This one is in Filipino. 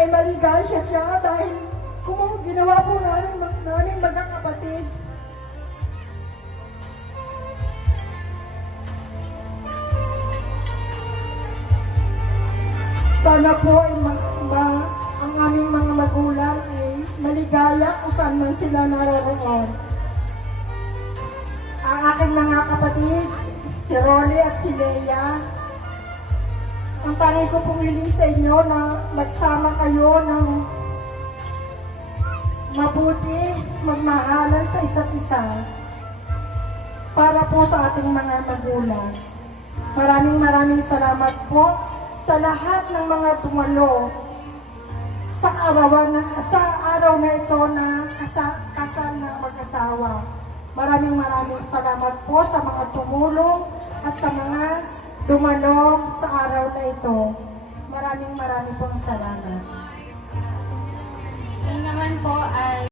ay maligasya siya dahil ginawa po namin magkakapatid. Sana po ay ang aming mga magulang ay maligaya kung saan man sila naroroon. Ang aking mga kapatid, si Rolly at si Leia, ang tangi ko pong hiling sa inyo na nagsama kayo ng mabuti, magmahalan sa isa't isa para po sa ating mga magulang. Maraming salamat po sa lahat ng mga tumalo sa araw na ito na kasal ng mag-asawa. Maraming salamat po sa mga tumulong at sa mga dumalo sa araw na ito. Maraming pong salamat.